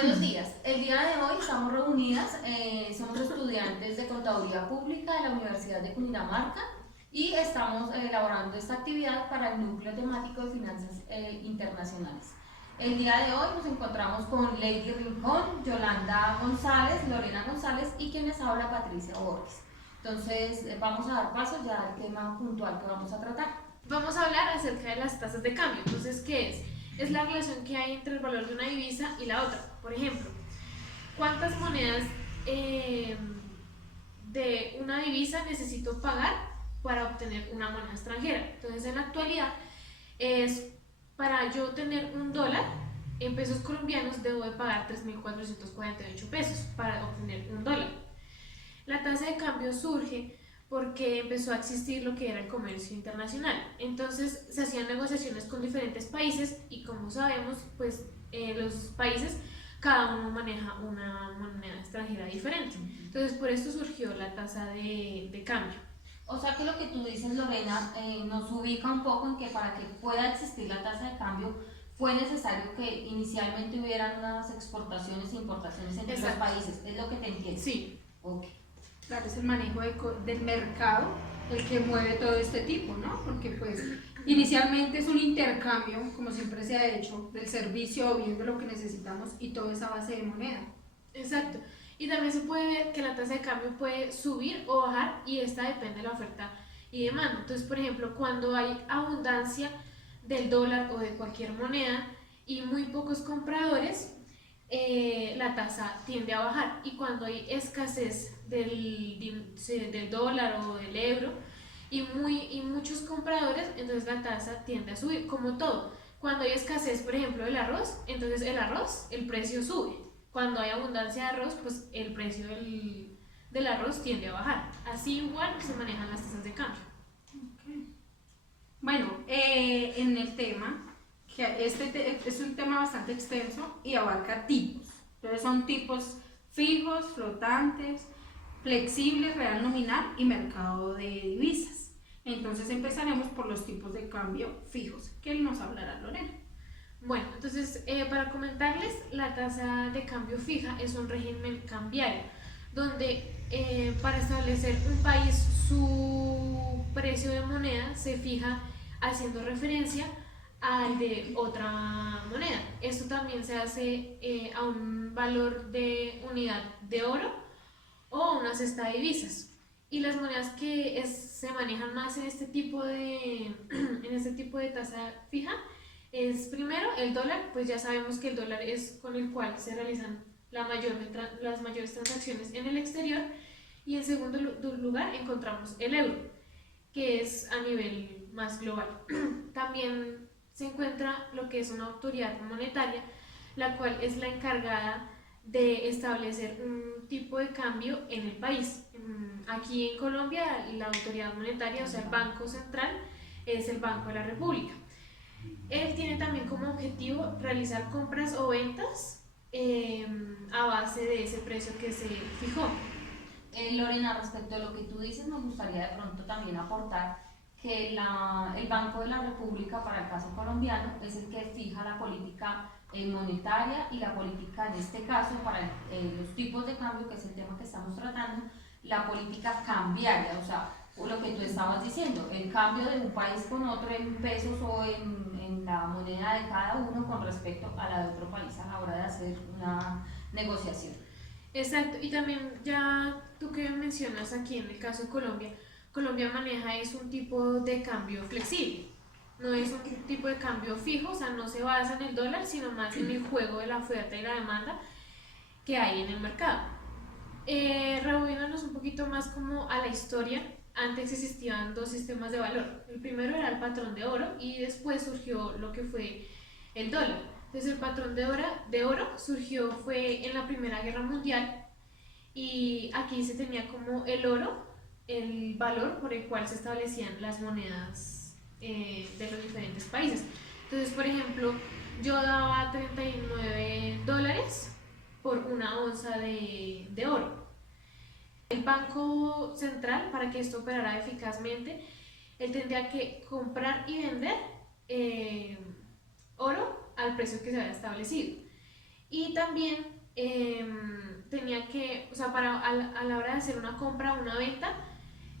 Buenos días. El día de hoy estamos reunidas, somos estudiantes de Contaduría Pública de la Universidad de Cundinamarca y estamos elaborando esta actividad para el núcleo temático de finanzas internacionales. El día de hoy nos encontramos con Lady Rincón, Yolanda González, Lorena González y quien les habla Patricia Borges. Entonces vamos a dar paso ya al tema puntual que vamos a tratar. Vamos a hablar acerca de las tasas de cambio. Entonces, ¿qué es? Es la relación que hay entre el valor de una divisa y la otra. Por ejemplo, ¿cuántas monedas de una divisa necesito pagar para obtener una moneda extranjera? Entonces, en la actualidad, es para yo tener un dólar en pesos colombianos, debo de pagar 3.448 pesos para obtener un dólar. La tasa de cambio surge porque empezó a existir lo que era el comercio internacional. Entonces se hacían negociaciones con diferentes países y, como sabemos, pues los países, cada uno maneja una moneda extranjera diferente. Entonces por esto surgió la tasa de cambio. O sea que lo que tú dices, Lorena, nos ubica un poco en que para que pueda existir la tasa de cambio fue necesario que inicialmente hubieran unas exportaciones e importaciones entre los países. ¿Es lo que te entiendo? Sí. Ok. Claro, es el manejo del mercado el que mueve todo este tipo, ¿no? Porque pues inicialmente es un intercambio, como siempre se ha hecho, del servicio o bien de lo que necesitamos y todo es a base de moneda. Exacto. Y también se puede ver que la tasa de cambio puede subir o bajar y esta depende de la oferta y demanda. Entonces, por ejemplo, cuando hay abundancia del dólar o de cualquier moneda y muy pocos compradores, la tasa tiende a bajar. Y cuando hay escasez del dólar o del euro y muchos compradores, entonces la tasa tiende a subir, como todo. Cuando hay escasez, por ejemplo, del arroz, entonces el precio sube. Cuando hay abundancia de arroz, pues el precio del arroz tiende a bajar. Así igual se manejan las tasas de cambio. Okay. Bueno, en el tema, que es un tema bastante extenso y abarca tipos. Entonces son tipos fijos, flotantes, flexibles, real nominal y mercado de divisas. Entonces empezaremos por los tipos de cambio fijos, que nos hablará Lorena. Bueno, entonces para comentarles, la tasa de cambio fija es un régimen cambiario donde para establecer un país su precio de moneda se fija haciendo referencia al de otra moneda. Esto también se hace a un valor de unidad de oro o una cesta de divisas. Y las monedas que se manejan más en este tipo en este tipo de tasa fija es primero el dólar. Pues ya sabemos que el dólar es con el cual se realizan las mayores transacciones en el exterior. Y en segundo lugar encontramos el euro, que es a nivel más global. También se encuentra lo que es una autoridad monetaria, la cual es la encargada de establecer un tipo de cambio en el país. Aquí en Colombia, la autoridad monetaria, o sea, el Banco Central, es el Banco de la República. Él tiene también como objetivo realizar compras o ventas a base de ese precio que se fijó. Lorena, respecto a lo que tú dices, me gustaría de pronto también aportar que el Banco de la República, para el caso colombiano, es el que fija la política monetaria y la política, en este caso, para los tipos de cambio, que es el tema que estamos tratando, la política cambiaria, o sea, lo que tú estabas diciendo, el cambio de un país con otro en pesos o en la moneda de cada uno con respecto a la de otro país a la hora de hacer una negociación. Exacto, y también ya tú que mencionas aquí en el caso de Colombia, Colombia maneja es un tipo de cambio flexible, no es un tipo de cambio fijo, o sea, no se basa en el dólar, sino más en el juego de la oferta y la demanda que hay en el mercado. Rebobinándonos un poquito más como a la historia, antes existían dos sistemas de valor. El primero era el patrón de oro y después surgió lo que fue el dólar. Entonces el patrón de oro surgió fue en la Primera Guerra Mundial y aquí se tenía como el oro, el valor por el cual se establecían las monedas de los diferentes países. Entonces, por ejemplo, yo daba $39 por una onza de oro. El Banco Central, para que esto operara eficazmente, él tendría que comprar y vender oro al precio que se había establecido. Y también tenía que, o sea, a la hora de hacer una compra o una venta,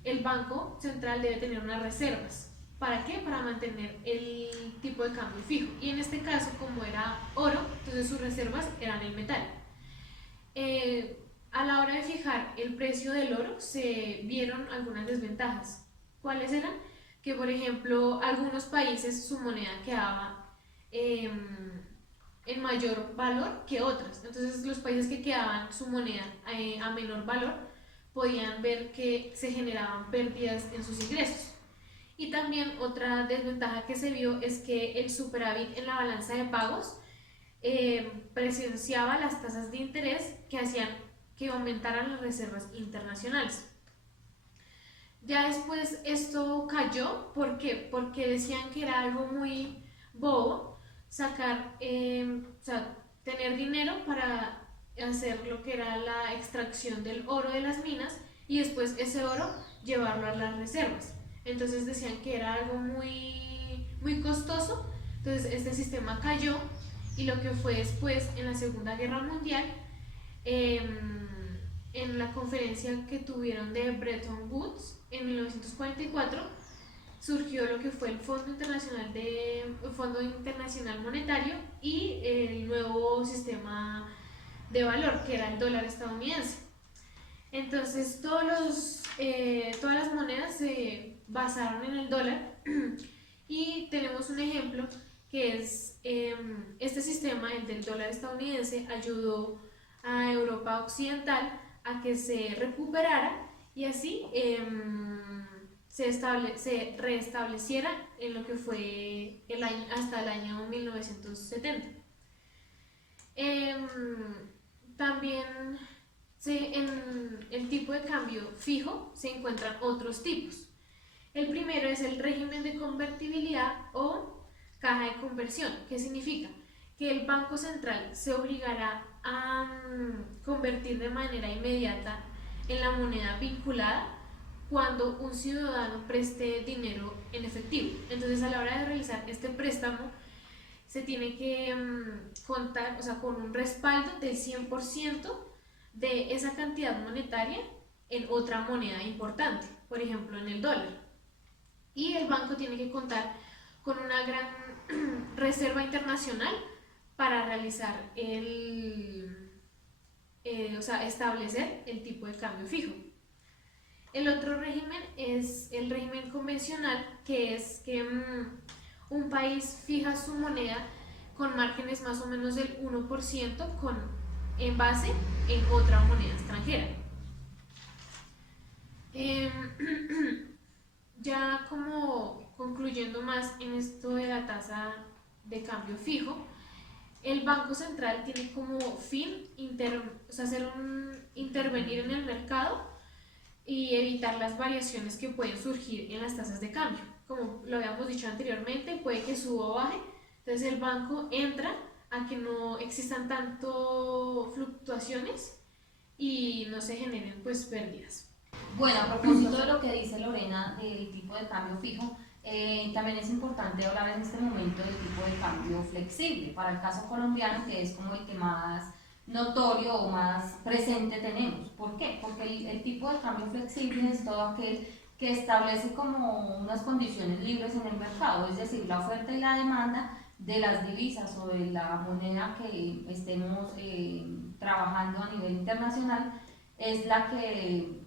el Banco Central debe tener unas reservas. ¿Para qué? Para mantener el tipo de cambio fijo. Y en este caso, como era oro, entonces sus reservas eran el metal. A la hora de fijar el precio del oro se vieron algunas desventajas. ¿Cuáles eran? Que por ejemplo algunos países su moneda quedaba en mayor valor que otras. Entonces los países que quedaban su moneda a menor valor podían ver que se generaban pérdidas en sus ingresos. Y también otra desventaja que se vio es que el superávit en la balanza de pagos presenciaba las tasas de interés que hacían que aumentaran las reservas internacionales. Ya después esto cayó, ¿por qué? Porque decían que era algo muy bobo sacar, o sea, tener dinero para hacer lo que era la extracción del oro de las minas y después ese oro llevarlo a las reservas. Entonces decían que era algo muy costoso, entonces este sistema cayó y lo que fue después en la Segunda Guerra Mundial, en la conferencia que tuvieron de Bretton Woods en 1944, surgió lo que fue el Fondo Internacional Monetario y el nuevo sistema de valor, que era el dólar estadounidense. Entonces todas las monedas se basaron en el dólar y tenemos un ejemplo que es este sistema, el del dólar estadounidense, ayudó a Europa Occidental a que se recuperara y así se restableciera en lo que fue hasta el año 1970. También en el tipo de cambio fijo se encuentran otros tipos. El primero es el régimen de convertibilidad o caja de conversión. ¿Qué significa? Que el Banco Central se obligará a convertir de manera inmediata en la moneda vinculada cuando un ciudadano preste dinero en efectivo. Entonces, a la hora de realizar este préstamo, se tiene que contar, o sea, con un respaldo del 100% de esa cantidad monetaria en otra moneda importante, por ejemplo, en el dólar. Y el banco tiene que contar con una gran reserva internacional para realizar o sea, establecer el tipo de cambio fijo. El otro régimen es el régimen convencional, que es que un país fija su moneda con márgenes más o menos del 1% en base en otra moneda extranjera. Ya como concluyendo más en esto de la tasa de cambio fijo, el Banco Central tiene como fin intervenir en el mercado y evitar las variaciones que pueden surgir en las tasas de cambio. Como lo habíamos dicho anteriormente, puede que suba o baje, entonces el banco entra a que no existan tanto fluctuaciones y no se generen pues pérdidas. Bueno, a propósito de lo que dice Lorena del tipo de cambio fijo, también es importante hablar en este momento del tipo de cambio flexible. Para el caso colombiano, que es como el que más notorio o más presente tenemos. ¿Por qué? Porque el tipo de cambio flexible es todo aquel que establece como unas condiciones libres en el mercado, es decir, la oferta y la demanda de las divisas o de la moneda que estemos trabajando a nivel internacional es la que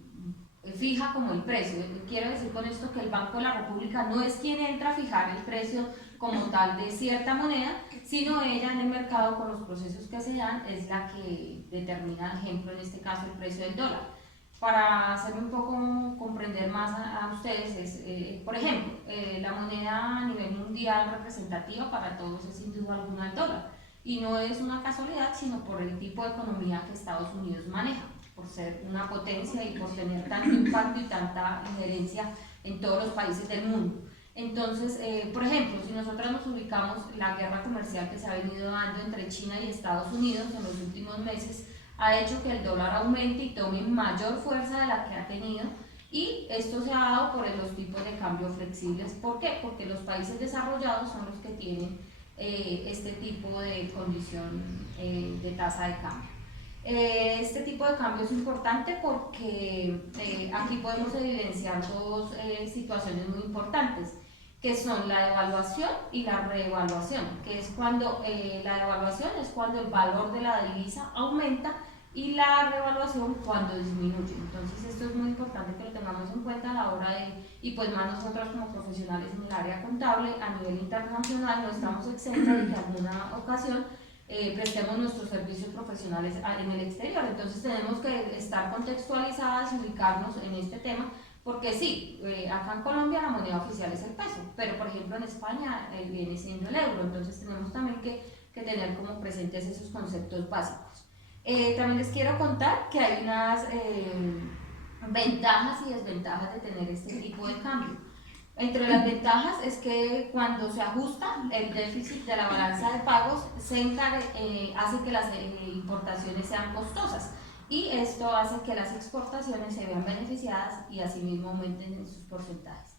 fija como el precio. Quiero decir con esto que el Banco de la República no es quien entra a fijar el precio como tal de cierta moneda, sino ella en el mercado con los procesos que se dan es la que determina, ejemplo en este caso, el precio del dólar. Para hacerme un poco comprender más a ustedes, por ejemplo, la moneda a nivel mundial representativa para todos es sin duda alguna el dólar. Y no es una casualidad, sino por el tipo de economía que Estados Unidos maneja, por ser una potencia y por tener tanto impacto y tanta injerencia en todos los países del mundo. Entonces, por ejemplo, si nosotros nos ubicamos, la guerra comercial que se ha venido dando entre China y Estados Unidos en los últimos meses ha hecho que el dólar aumente y tome mayor fuerza de la que ha tenido, y esto se ha dado por los tipos de cambio flexibles. ¿Por qué? Porque los países desarrollados son los que tienen este tipo de condición de tasa de cambio. Este tipo de cambio es importante porque aquí podemos evidenciar dos situaciones muy importantes, que son la devaluación y la reevaluación, que es cuando la devaluación es cuando el valor de la divisa aumenta y la revaluación cuando disminuye. Entonces esto es muy importante que lo tengamos en cuenta a la hora y pues más nosotros como profesionales en el área contable a nivel internacional no estamos exentos de que en alguna ocasión prestemos nuestros servicios profesionales en el exterior. Entonces tenemos que estar contextualizadas y ubicarnos en este tema, porque sí, acá en Colombia la moneda oficial es el peso, pero por ejemplo en España viene siendo el euro. Entonces tenemos también que tener como presentes esos conceptos básicos. También les quiero contar que hay unas ventajas y desventajas de tener este tipo de cambio. Entre las ventajas es que cuando se ajusta el déficit de la balanza de pagos hace que las importaciones sean costosas y esto hace que las exportaciones se vean beneficiadas y asimismo aumenten en sus porcentajes.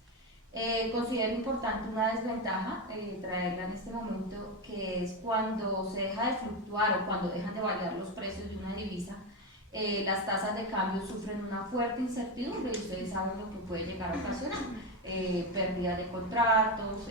Considero importante una desventaja, traerla en este momento, que es cuando se deja de fluctuar o cuando dejan de variar los precios de una divisa, las tasas de cambio sufren una fuerte incertidumbre y ustedes saben lo que puede llegar a ocasionar. Pérdida de contratos,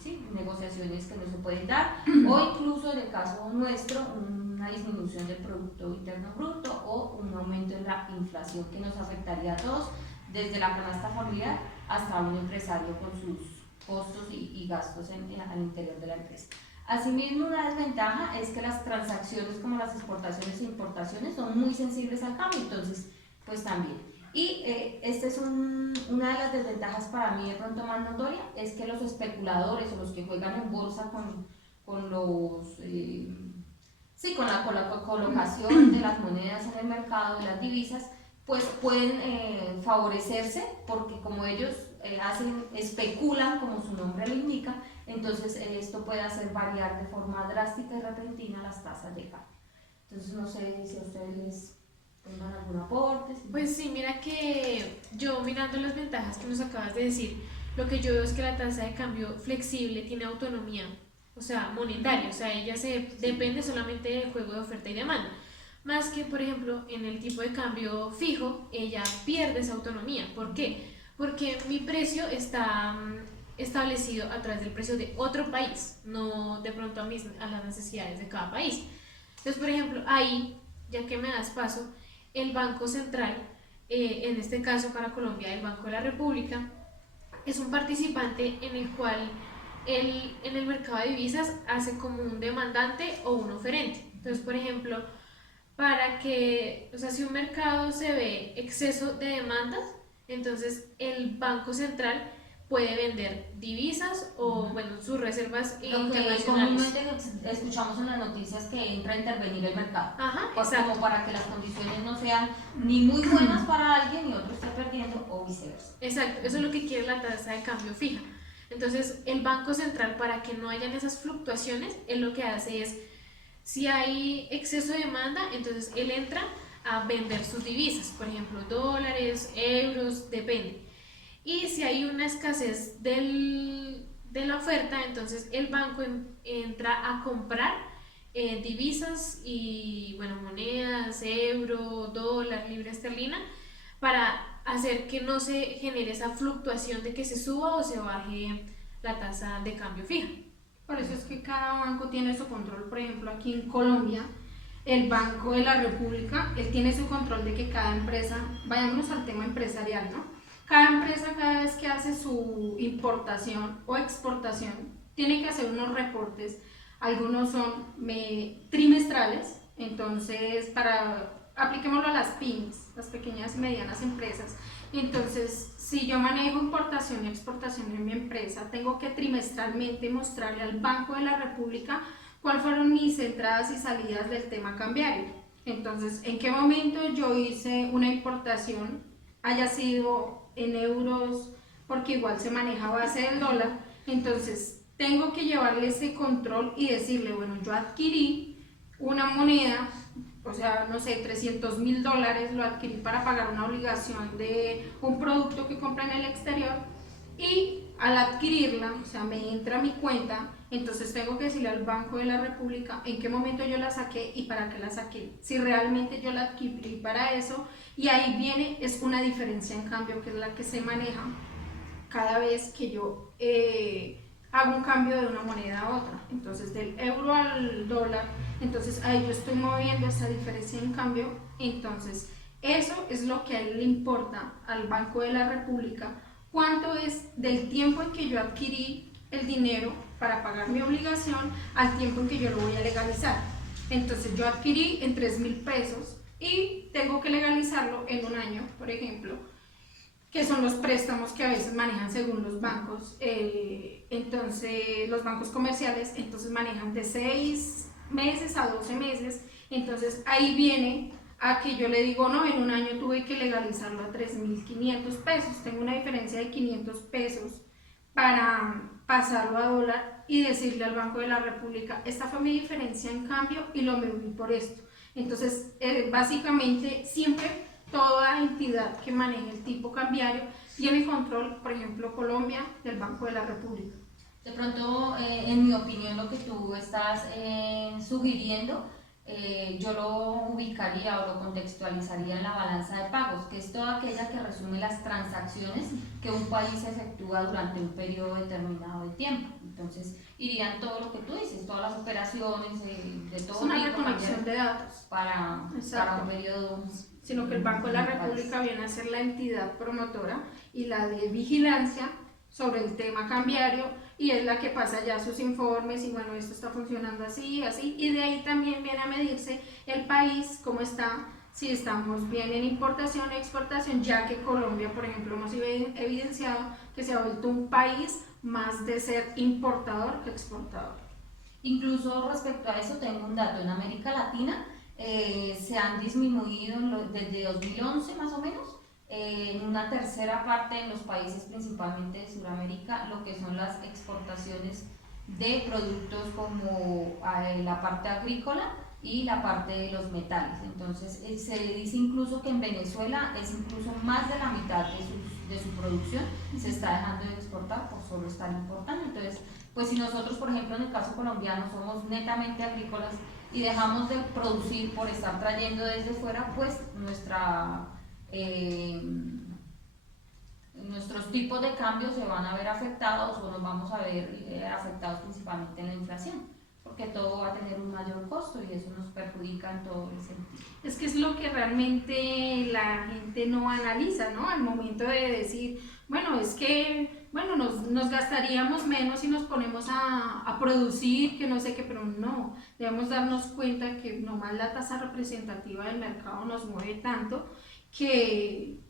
sí, negociaciones que no se pueden dar o incluso en el caso nuestro una disminución del Producto Interno Bruto o un aumento en la inflación que nos afectaría a todos, desde la canasta familiar hasta un empresario con sus costos y gastos al interior de la empresa. Asimismo, una desventaja es que las transacciones como las exportaciones e importaciones son muy sensibles al cambio, entonces pues también. Y esta es una de las desventajas para mí de pronto más notoria, es que los especuladores o los que juegan en bolsa con con la colocación de las monedas en el mercado, de las divisas, pues pueden favorecerse porque como ellos especulan, como su nombre lo indica, entonces esto puede hacer variar de forma drástica y repentina las tasas de cambio. Entonces no sé si a ustedes les tengan algún aporte. Pues sí, mira que yo mirando las ventajas que nos acabas de decir, lo que yo veo es que la tasa de cambio flexible tiene autonomía, o sea, monetaria, o sea, ella depende solamente del juego de oferta y demanda. Más que, por ejemplo, en el tipo de cambio fijo, ella pierde esa autonomía. ¿Por qué? Porque mi precio está establecido a través del precio de otro país, no de pronto a las necesidades de cada país. Entonces, por ejemplo, ahí, ya que me das paso, el Banco Central, en este caso para Colombia, el Banco de la República, es un participante en el cual en el mercado de divisas hace como un demandante o un oferente. Entonces, por ejemplo, o sea, si un mercado se ve exceso de demandas, entonces el Banco Central puede vender divisas o, bueno, sus reservas lo que internacionales. comúnmente escuchamos en las noticias, que entra a intervenir el mercado. Ajá, Pues exacto. como para que las condiciones no sean ni muy buenas para alguien y otro esté perdiendo o viceversa. Exacto, eso es lo que quiere la tasa de cambio fija. Entonces, el Banco Central, para que no hayan esas fluctuaciones, él lo que hace es, si hay exceso de demanda, entonces él entra a vender sus divisas, por ejemplo, dólares, euros, depende. Y si hay una escasez de la oferta, entonces el banco entra a comprar divisas y, bueno, monedas, euro, dólar, libra esterlina, para hacer que no se genere esa fluctuación de que se suba o se baje la tasa de cambio fija. Por eso es que cada banco tiene su control. Por ejemplo, aquí en Colombia, el Banco de la República, él tiene su control de que cada empresa, vayámonos al tema empresarial, ¿no? Cada empresa, cada vez que hace su importación o exportación, tiene que hacer unos reportes. Algunos son trimestrales, entonces apliquémoslo a las pymes, las pequeñas y medianas empresas. Entonces, si yo manejo importación y exportación en mi empresa, tengo que trimestralmente mostrarle al Banco de la República cuáles fueron mis entradas y salidas del tema cambiario. Entonces, en qué momento yo hice una importación, haya sido en euros, porque igual se maneja a base del dólar. Entonces, tengo que llevarle ese control y decirle, bueno, yo adquirí una moneda, o sea, no sé, $300,000, lo adquirí para pagar una obligación de un producto que compré en el exterior, y al adquirirla, o sea, me entra a mi cuenta, Entonces tengo que decirle al Banco de la República en qué momento yo la saqué y para qué la saqué, si realmente yo la adquirí para eso, y ahí viene, es una diferencia en cambio que es la que se maneja cada vez que yo hago un cambio de una moneda a otra, entonces del euro al dólar, entonces ahí yo estoy moviendo esa diferencia en cambio, entonces eso es lo que a él le importa al Banco de la República, cuánto es del tiempo en que yo adquirí el dinero para pagar mi obligación al tiempo en que yo lo voy a legalizar. Entonces yo adquirí en 3.000 pesos y tengo que legalizarlo en un año, por ejemplo, que son los préstamos que a veces manejan según los bancos, entonces los bancos comerciales, entonces manejan de 6 meses a 12 meses, entonces ahí viene a que yo le digo, no, en un año tuve que legalizarlo a 3.500 pesos, tengo una diferencia de 500 pesos para pasarlo a dólar y decirle al Banco de la República, esta fue mi diferencia en cambio y lo moví por esto. Entonces, básicamente siempre toda entidad que maneje el tipo cambiario tiene control, por ejemplo, Colombia, del Banco de la República. De pronto, en mi opinión, lo que tú estás sugiriendo, yo lo ubicaría o lo contextualizaría en la balanza de pagos, que es toda aquella que resume las transacciones que un país efectúa durante un periodo determinado de tiempo. Entonces, irían todo lo que tú dices, todas las operaciones de todo Es una tipo recolección de datos para un periodo. Sino que el Banco de la República viene a ser la entidad promotora y la de vigilancia sobre el tema cambiario, y es la que pasa ya sus informes y bueno, esto está funcionando así, así, y de ahí también viene a medirse el país, cómo está, si estamos bien en importación e exportación, ya que Colombia, por ejemplo, hemos evidenciado que se ha vuelto un país más de ser importador que exportador. Incluso respecto a eso tengo un dato, en América Latina se han disminuido desde 2011 más o menos, en una tercera parte en los países principalmente de Sudamérica, lo que son las exportaciones de productos como la parte agrícola y la parte de los metales. Entonces se dice incluso que en Venezuela es incluso más de la mitad de su producción se está dejando de exportar por solo estar importando. Entonces, pues si nosotros, por ejemplo, en el caso colombiano somos netamente agrícolas y dejamos de producir por estar trayendo desde fuera, pues nuestros tipos de cambio se van a ver afectados o nos vamos a ver afectados principalmente en la inflación, porque todo va a tener un mayor costo y eso nos perjudica en todo el sentido. Es que es lo que realmente la gente no analiza, ¿no? Al momento de decir, bueno, es que, bueno, nos gastaríamos menos si nos ponemos a producir, que no sé qué, pero no, debemos darnos cuenta que nomás la tasa representativa del mercado nos mueve tanto que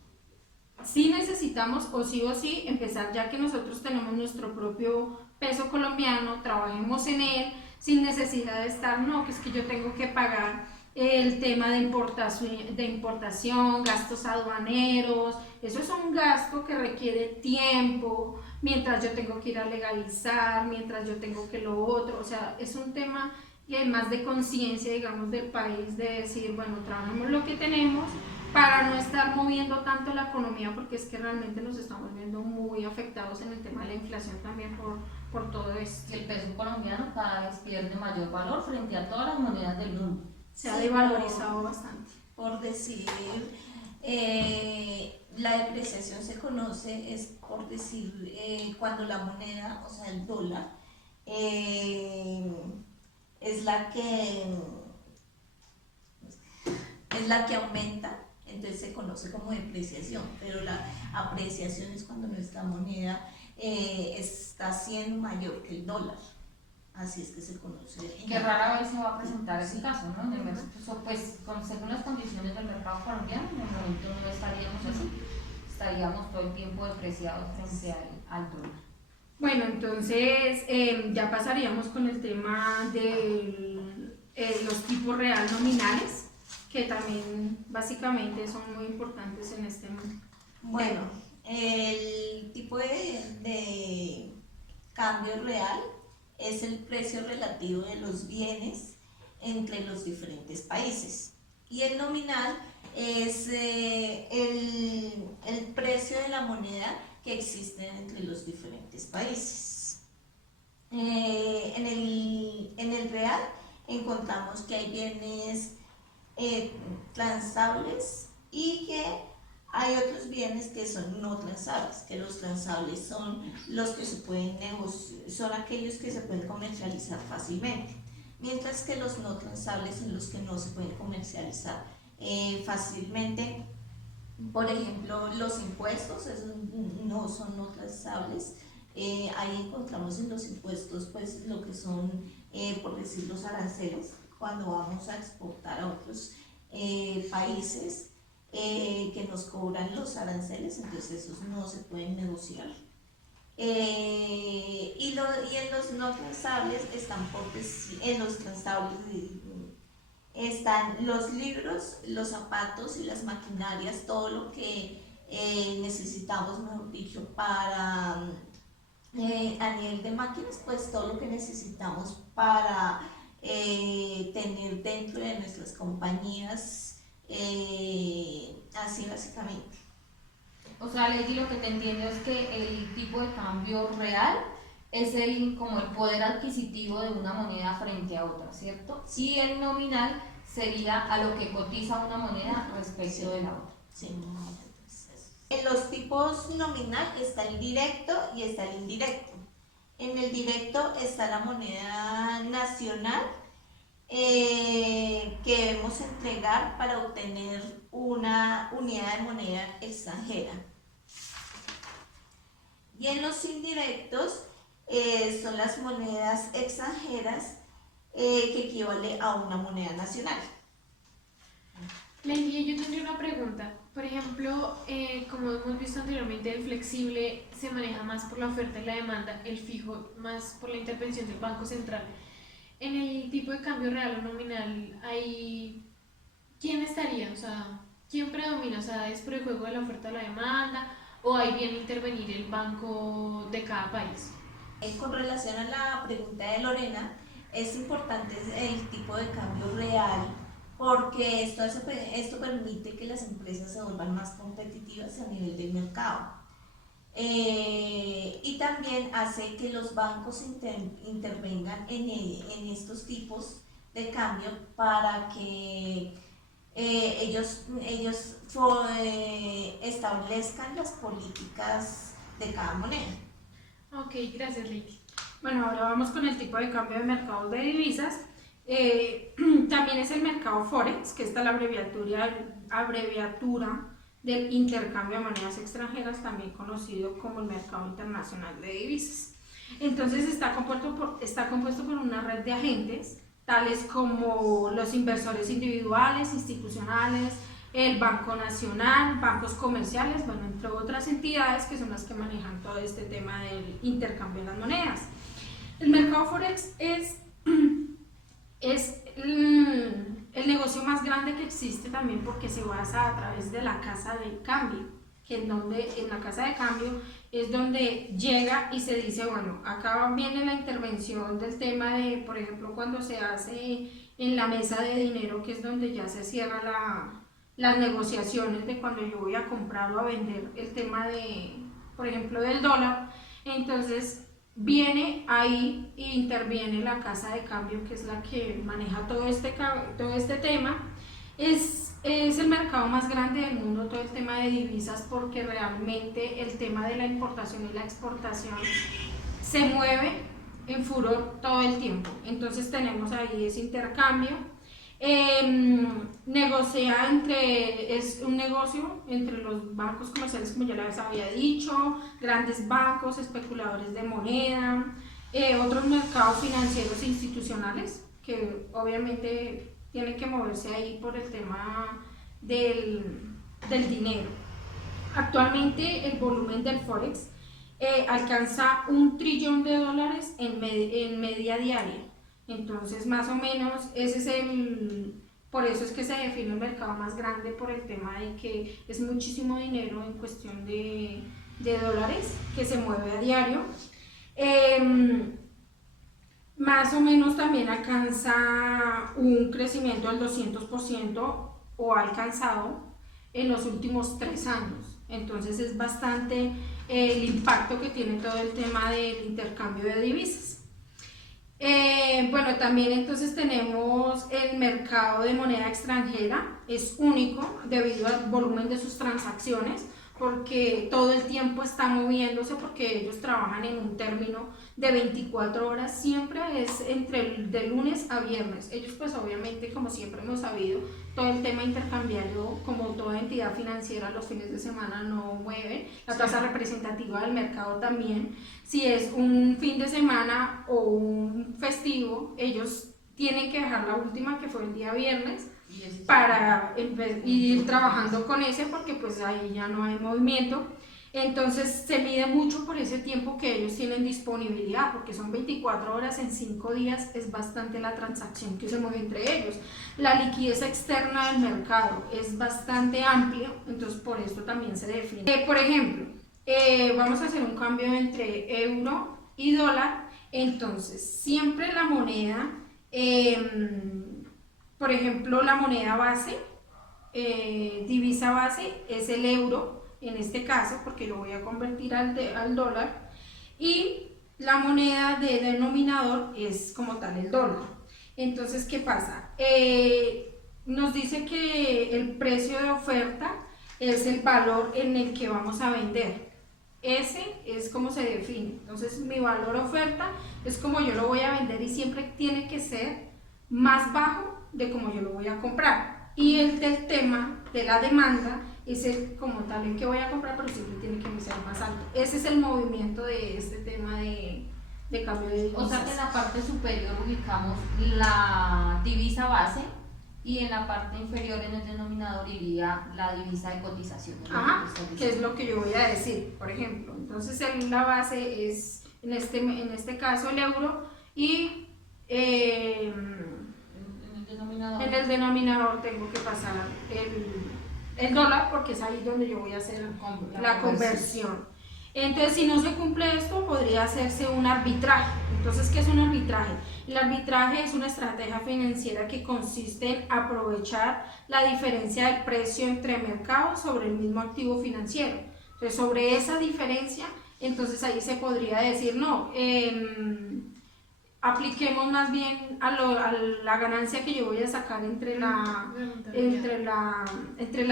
sí necesitamos o sí empezar, ya que nosotros tenemos nuestro propio peso colombiano, trabajemos en él sin necesidad de estar, no, que es que yo tengo que pagar el tema de importación, gastos aduaneros, eso es un gasto que requiere tiempo, mientras yo tengo que ir a legalizar, mientras yo tengo que lo otro, o sea, es un tema y además de conciencia, digamos, del país, de decir, bueno, trabajemos lo que tenemos para no estar moviendo tanto la economía, porque es que realmente nos estamos viendo muy afectados en el tema de la inflación también por todo esto. Y el peso colombiano cada vez pierde mayor valor frente a todas las monedas del mundo. Se ha devalorizado bastante. Por decir, la depreciación se conoce, es por decir, cuando la moneda, o sea, el dólar, es la que aumenta, entonces se conoce como depreciación, pero la apreciación es cuando nuestra moneda está siendo mayor que el dólar. Así es que se conoce. Que rara vez se va a presentar ese caso, ¿no? Pues según las condiciones del mercado colombiano, en el momento no estaríamos así, estaríamos todo el tiempo depreciados frente al dólar. Bueno, entonces ya pasaríamos con el tema de los tipos real nominales, que también básicamente son muy importantes en este momento. Bueno, el tipo de cambio real es el precio relativo de los bienes entre los diferentes países, y el nominal es el precio de la moneda que existen entre los diferentes países. En el real encontramos que hay bienes transables y que hay otros bienes que son no transables, que los transables son los que se pueden negociar, son aquellos que se pueden comercializar fácilmente, mientras que los no transables son los que no se pueden comercializar fácilmente. Por ejemplo, los impuestos, esos no son no transables. Ahí encontramos en los impuestos pues lo que son, por decir, los aranceles, cuando vamos a exportar a otros países que nos cobran los aranceles, entonces esos no se pueden negociar. Y en los no transables están en los transables están los libros, los zapatos y las maquinarias, todo lo que necesitamos, mejor dicho, para a nivel de máquinas, pues todo lo que necesitamos para tener dentro de nuestras compañías, así básicamente. O sea, Lady, lo que te entiendo es que el tipo de cambio real es como el poder adquisitivo de una moneda frente a otra, ¿cierto? Y el nominal sería a lo que cotiza una moneda respecto de la otra. Sí. En los tipos nominal está el directo y está el indirecto. En el directo está la moneda nacional que debemos entregar para obtener una unidad de moneda extranjera. Y en los indirectos son las monedas extranjeras que equivale a una moneda nacional. Lady, yo tendría una pregunta. Por ejemplo, como hemos visto anteriormente, el flexible se maneja más por la oferta y la demanda, el fijo más por la intervención del Banco Central. En el tipo de cambio real o nominal, ¿quién estaría? O sea, ¿quién predomina? O sea, ¿es por el juego de la oferta y la demanda o ahí viene a intervenir el banco de cada país? Con relación a la pregunta de Lorena, es importante el tipo de cambio real porque esto permite que las empresas se vuelvan más competitivas a nivel del mercado. Y también hace que los bancos intervengan en estos tipos de cambio para que ellos establezcan las políticas de cada moneda. Ok, gracias, Lady. Bueno, ahora vamos con el tipo de cambio de mercados de divisas. También es el mercado Forex, que está la abreviatura del intercambio de monedas extranjeras, también conocido como el mercado internacional de divisas. Entonces está compuesto por una red de agentes, tales como los inversores individuales, institucionales, el Banco Nacional, bancos comerciales, bueno, entre otras entidades que son las que manejan todo este tema del intercambio de las monedas. El mercado Forex es el negocio más grande que existe también porque se basa a través de la casa de cambio, que en la casa de cambio es donde llega y se dice, bueno, acá viene la intervención del tema de, por ejemplo, cuando se hace en la mesa de dinero, que es donde ya se cierra las negociaciones de cuando yo voy a comprar o a vender el tema de, por ejemplo, del dólar. Entonces viene ahí e interviene la casa de cambio, que es la que maneja todo este tema. Es el mercado más grande del mundo, todo el tema de divisas, porque realmente el tema de la importación y la exportación se mueve en furor todo el tiempo. Entonces tenemos ahí ese intercambio. Es un negocio entre los bancos comerciales, como ya les había dicho, grandes bancos, especuladores de moneda, otros mercados financieros e institucionales que obviamente tienen que moverse ahí por el tema del dinero. Actualmente el volumen del Forex alcanza $1 trillón en media diaria. Entonces, más o menos, por eso es que se define el mercado más grande, por el tema de que es muchísimo dinero en cuestión de dólares que se mueve a diario. Más o menos también alcanza un crecimiento del 200% o ha alcanzado en los últimos 3 años. Entonces es bastante el impacto que tiene todo el tema del intercambio de divisas. Bueno, también entonces tenemos el mercado de moneda extranjera, es único debido al volumen de sus transacciones, porque todo el tiempo está moviéndose, porque ellos trabajan en un término de 24 horas, siempre es de lunes a viernes. Ellos pues obviamente, como siempre hemos sabido, todo el tema intercambiario, como toda entidad financiera, los fines de semana no mueven, la tasa representativa del mercado también. Si es un fin de semana o un festivo, ellos tienen que dejar la última, que fue el día viernes, para ir trabajando con ese, porque pues ahí ya no hay movimiento. Entonces se mide mucho por ese tiempo que ellos tienen disponibilidad, porque son 24 horas en 5 días, es bastante la transacción que se mueve entre ellos. La liquidez externa del mercado es bastante amplia, entonces por esto también se define. Por ejemplo, vamos a hacer un cambio entre euro y dólar, entonces siempre la moneda, por ejemplo, la moneda base, divisa base es el euro, en este caso, porque lo voy a convertir al dólar, y la moneda de denominador es como tal el dólar. Entonces, ¿qué pasa? Nos dice que el precio de oferta es el valor en el que vamos a vender. Ese es como se define. Entonces, mi valor oferta es como yo lo voy a vender y siempre tiene que ser más bajo de como yo lo voy a comprar. Y el del tema de la demanda es el como tal el que voy a comprar, pero siempre tiene que ser más alto. Ese es el movimiento de este tema de cambio de divisas. O sea que en la parte superior ubicamos la divisa base y en la parte inferior, en el denominador, iría la divisa de cotización. Ajá, que es lo que yo voy a decir, por ejemplo. Entonces la base es en este caso el euro, y en el denominador tengo que pasar el dólar, porque es ahí donde yo voy a hacer la conversión. Entonces, si no se cumple esto, podría hacerse un arbitraje. Entonces, ¿qué es un arbitraje? El arbitraje es una estrategia financiera que consiste en aprovechar la diferencia del precio entre mercados sobre el mismo activo financiero. Entonces, sobre esa diferencia, entonces ahí se podría decir, no, apliquemos más bien a la ganancia que yo voy a sacar entre la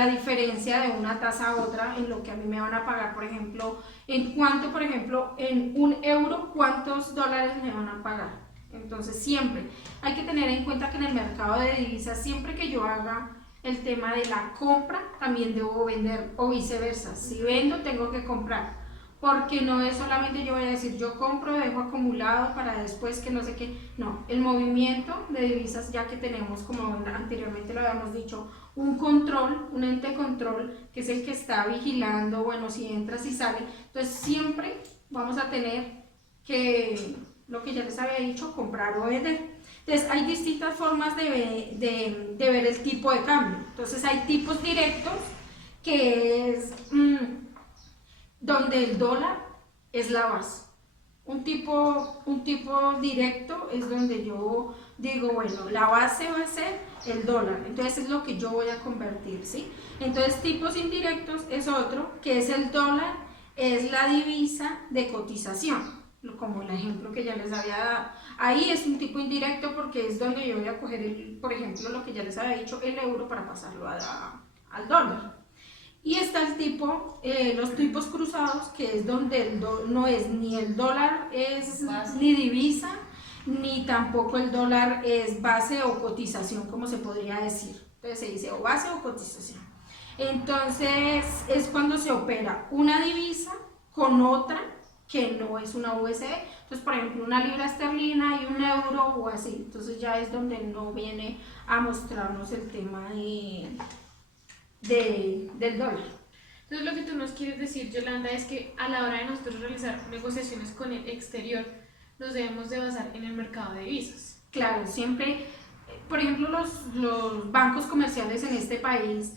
diferencia de una tasa a otra, en lo que a mí me van a pagar, por ejemplo, en cuánto, por ejemplo, en un euro, cuántos dólares me van a pagar. Entonces siempre hay que tener en cuenta que en el mercado de divisas, siempre que yo haga el tema de la compra, también debo vender, o viceversa. Si vendo, tengo que comprar, porque no es solamente yo voy a decir yo compro, dejo acumulado para después que no sé qué. No, el movimiento de divisas, ya que tenemos, como anteriormente lo habíamos dicho, un control, un ente de control, que es el que está vigilando, bueno, si entra, si sale. Entonces siempre vamos a tener que, lo que ya les había dicho, comprar o vender. Entonces hay distintas formas de ver el tipo de cambio. Entonces hay tipos directos, que es donde el dólar es la base. Un tipo directo es donde yo digo, bueno, la base va a ser el dólar, entonces es lo que yo voy a convertir, ¿sí? Entonces tipos indirectos es otro, que es el dólar, es la divisa de cotización, como el ejemplo que ya les había dado. Ahí es un tipo indirecto, porque es donde yo voy a coger, por ejemplo, lo que ya les había dicho, el euro, para pasarlo al dólar. Y está los tipos cruzados, que es donde no es ni el dólar es ni divisa, ni tampoco el dólar es base o cotización, como se podría decir. Entonces se dice o base o cotización. Entonces es cuando se opera una divisa con otra que no es una USD. Entonces, por ejemplo, una libra esterlina y un euro o así. Entonces ya es donde no viene a mostrarnos el tema del dólar. Entonces, lo que tú nos quieres decir, Yolanda, es que a la hora de nosotros realizar negociaciones con el exterior, nos debemos de basar en el mercado de divisas. Claro, siempre, por ejemplo, los bancos comerciales en este país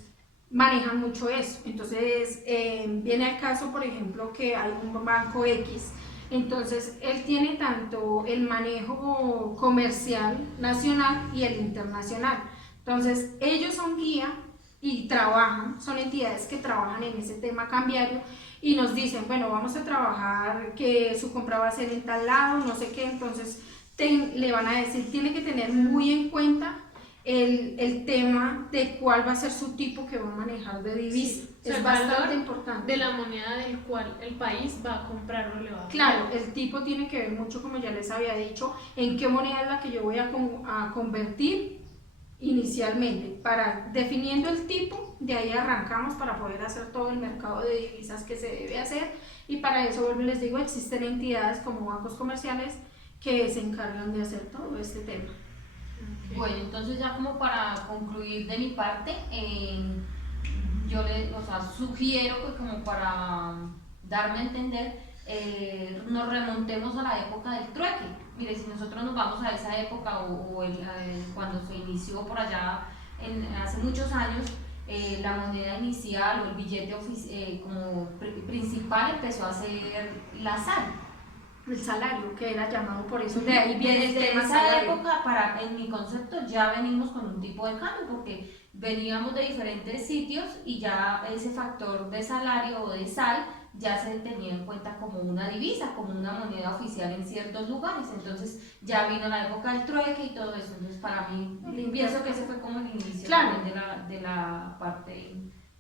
manejan mucho eso. Entonces, viene al caso, por ejemplo, que hay un banco X, entonces él tiene tanto el manejo comercial nacional y el internacional. Entonces, ellos son guía y son entidades que trabajan en ese tema cambiario, y nos dicen, bueno, vamos a trabajar que su compra va a ser en tal lado, no sé qué. Entonces le van a decir, tiene que tener muy en cuenta el tema de cuál va a ser su tipo que va a manejar de divisa. O sea, Es el bastante valor importante. de la moneda del cual el país va a comprar o le va a vender. Claro, el tipo tiene que ver mucho, como ya les había dicho, en qué moneda es la que yo voy a convertir inicialmente. Definiendo el tipo, de ahí arrancamos para poder hacer todo el mercado de divisas que se debe hacer, y para eso, vuelvo y les digo, existen entidades como bancos comerciales que se encargan de hacer todo este tema. Ok. Bueno, entonces ya como para concluir de mi parte, yo sugiero que como para darme a entender, nos remontemos a la época del trueque. Mire, si nosotros nos vamos a esa época cuando se inició por allá hace muchos años, la moneda inicial o el billete como principal empezó a ser la sal. El salario, que era llamado por eso, de ahí viene el Desde tema esa salario. época, en mi concepto, ya venimos con un tipo de cambio, porque veníamos de diferentes sitios y ya ese factor de salario o de sal ya se tenía en cuenta como una divisa, como una moneda oficial en ciertos lugares. Entonces ya vino la época del trueque y todo eso. Entonces para mí, pienso que ese fue como el inicio Claro. también de la parte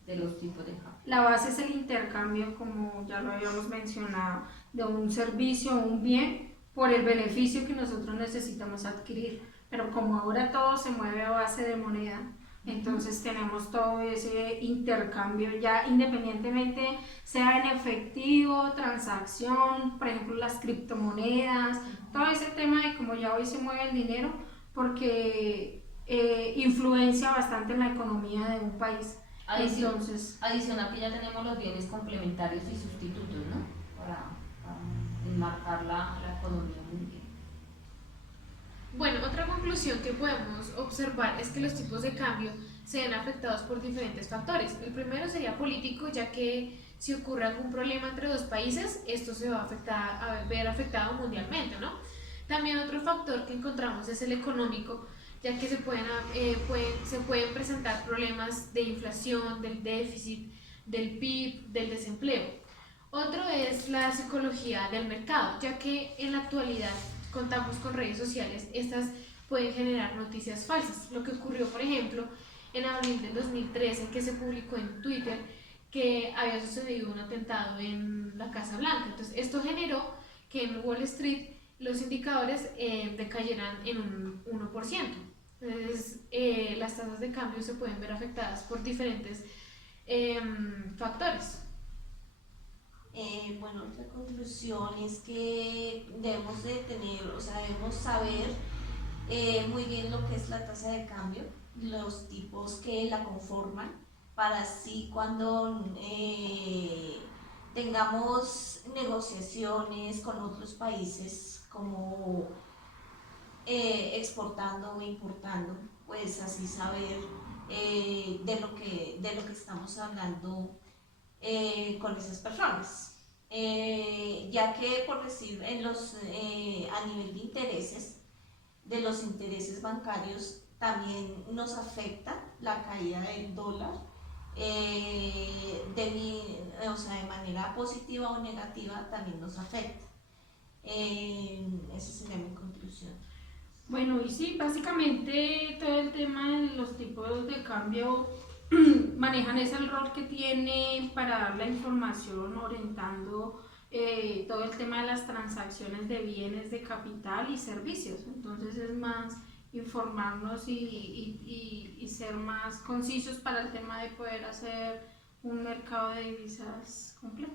de los tipos de cambio. La base es el intercambio, como ya lo habíamos mencionado, de un servicio o un bien por el beneficio que nosotros necesitamos adquirir. Pero como ahora todo se mueve a base de moneda, entonces tenemos todo ese intercambio ya independientemente sea en efectivo, transacción, por ejemplo las criptomonedas, todo ese tema de cómo ya hoy se mueve el dinero, porque influencia bastante en la economía de un país. Entonces, Adicional que ya tenemos los bienes complementarios y sustitutos, ¿no? Para enmarcar la economía mundial. Bueno, otra conclusión que podemos observar es que los tipos de cambio se ven afectados por diferentes factores. El primero sería político, ya que si ocurre algún problema entre dos países, esto se va a ver afectado mundialmente, ¿no? También otro factor que encontramos es el económico, ya que se pueden presentar problemas de inflación, del déficit, del PIB, del desempleo. Otro es la psicología del mercado, ya que en la actualidad contamos con redes sociales, estas pueden generar noticias falsas. Lo que ocurrió, por ejemplo, en abril del 2013, que se publicó en Twitter que había sucedido un atentado en la Casa Blanca. Entonces, esto generó que en Wall Street los indicadores decayeran en un 1%. Entonces, las tasas de cambio se pueden ver afectadas por diferentes factores. Bueno, otra conclusión es que debemos de tener, o sea, debemos saber muy bien lo que es la tasa de cambio, los tipos que la conforman, para así cuando tengamos negociaciones con otros países como exportando o importando, pues así saber de lo que estamos hablando con esas personas. Ya que por decir a nivel de intereses, de los intereses bancarios, también nos afecta la caída del dólar, de manera positiva o negativa también nos afecta. Esa sería mi conclusión. bueno, y sí, básicamente todo el tema de los tipos de cambio manejan ese el rol que tiene para dar la información, orientando todo el tema de las transacciones de bienes, de capital y servicios. Entonces es más informarnos y ser más concisos para el tema de poder hacer un mercado de divisas completo.